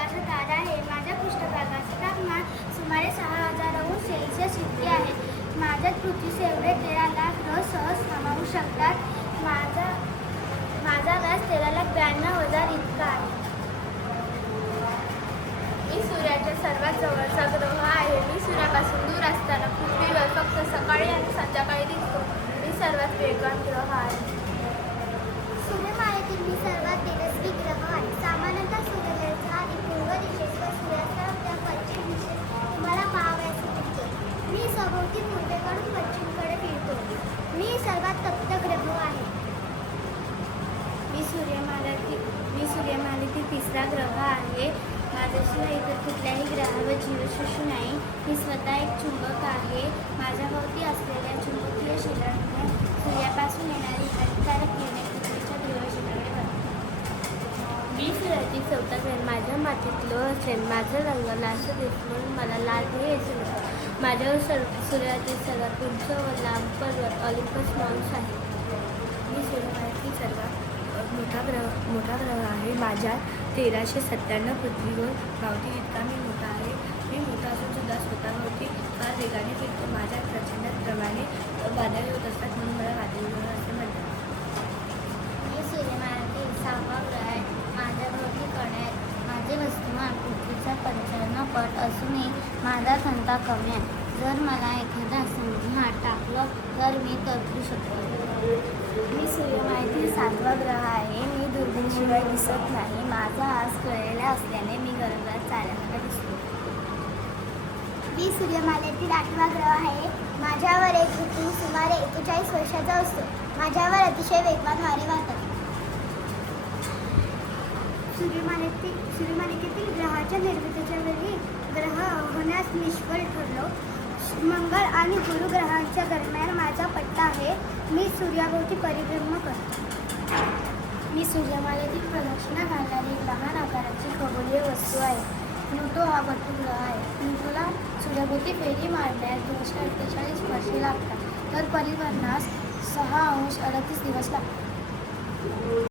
प्रकाशात तारा आहे. माझ्या पृष्ठभागाचे तापमान सुमारे 6000 अंश सेल्सिअस इतके आहे. माझ्या पृथ्वीचे एवढे 13 लाख ग्रह सहज सामावू शकतात. माझा व्यास 13,92,000 इतका आहे. मी सूर्याच्या सर्वात जवळचा ग्रह आहे. मी सूर्यापासून दूर असताना पृथ्वीवर फक्त सकाळी आणि संध्याकाळी दिसतो. मी सर्वात वेगवान ग्रह आहे. सूर्यमालेतील मी सर्वात तेजस्वी ग्रह आहे. सामान्यतः सूर्योदयाच्या आधी पूर्व दिशेस व सूर्यास्ताच्या पश्चिम दिशेस तुम्हाला पाहावयास मिळते. मी सभोवती पूर्वेकडून पश्चिमकडे फिरतो. मी सर्वात तप्त ग्रह आहे. मी सूर्यमालेतील तिसरा ग्रह आहे. माझ्याशिवाय इतर कुठल्याही ग्रहावर जीवसृष्टी नाही. मी स्वतः एक चुंबक आहे. माझ्या भोवती असलेल्या चुंबकीय क्षेत्रामुळे सूर्यापासून येणारी हानिकारक किरणे पृथ्वीच्या ध्रुव क्षेत्राकडे वळतात. मी सूर्यातील चौथा ग्रह. माझ्या मातीत लोह असेल. माझा रंग लालसर दिसतो म्हणून मला लाल हे असेल. माझ्यावर सूर्यातील सर्वात उंच व लांब पर्वत ऑलिम्पस माउंट्स आहे. मी सूर्यमालेतील सर्वात मोठा ग्रह आहे. माझ्या 1397 पृथ्वीवर मावती इतका मी मोठा आहे. मी मोठा असून सुद्धा स्वतःभोवती फार वेगाने फिरतो. माझ्या प्रचंडप्रमाणे वादळे होत असतात म्हणून मला वादळी ग्रह असे म्हणतात. मी सूर्यमालेतील 6वा ग्रह आहे. माझ्या भोवती कणे आहेत. माझे वस्तुमान पृथ्वीचा 95 पट असूनही माझा घनता कमी आहे. जर मला एखादा समुद्रात टाकलं तर मी तरतू शकतो. मी सूर्यमालेतील 7वा ग्रह आहे. मी दुर्बीणशिवाय दिसत नाही. माझा हात कळलेला असल्याने मी गरजदार चाऱ्यासारखा दिसतो. मी सूर्यमालेतील 8वा ग्रह आहे. माझ्यावर एक ऋतू सुमारे 41 वर्षाचा असतो. माझ्यावर अतिशय वेगवान वारे वाहतात. सूर्यमालिकेतील ग्रहाच्या निर्मितीच्या वेळी ग्रह होण्यास निष्फळ ठरलो. मंगळ आणि गुरु ग्रहांच्या दरम्यान माझा पट्टा आहे. मी सूर्याभोवती परिभ्रमण करतो. मी सूर्यमालेतील प्रदक्षिणा घालणारी एक लहान आकाराची खगोलीय वस्तू आहे. प्लुटो हा वटुग्रह आहे. प्लुटोला सूर्याभोवती फेरी मारण्यास 248 वर्षे लागतात, तर परिभ्रमणास 6 अंश 38 दिवस लागतात.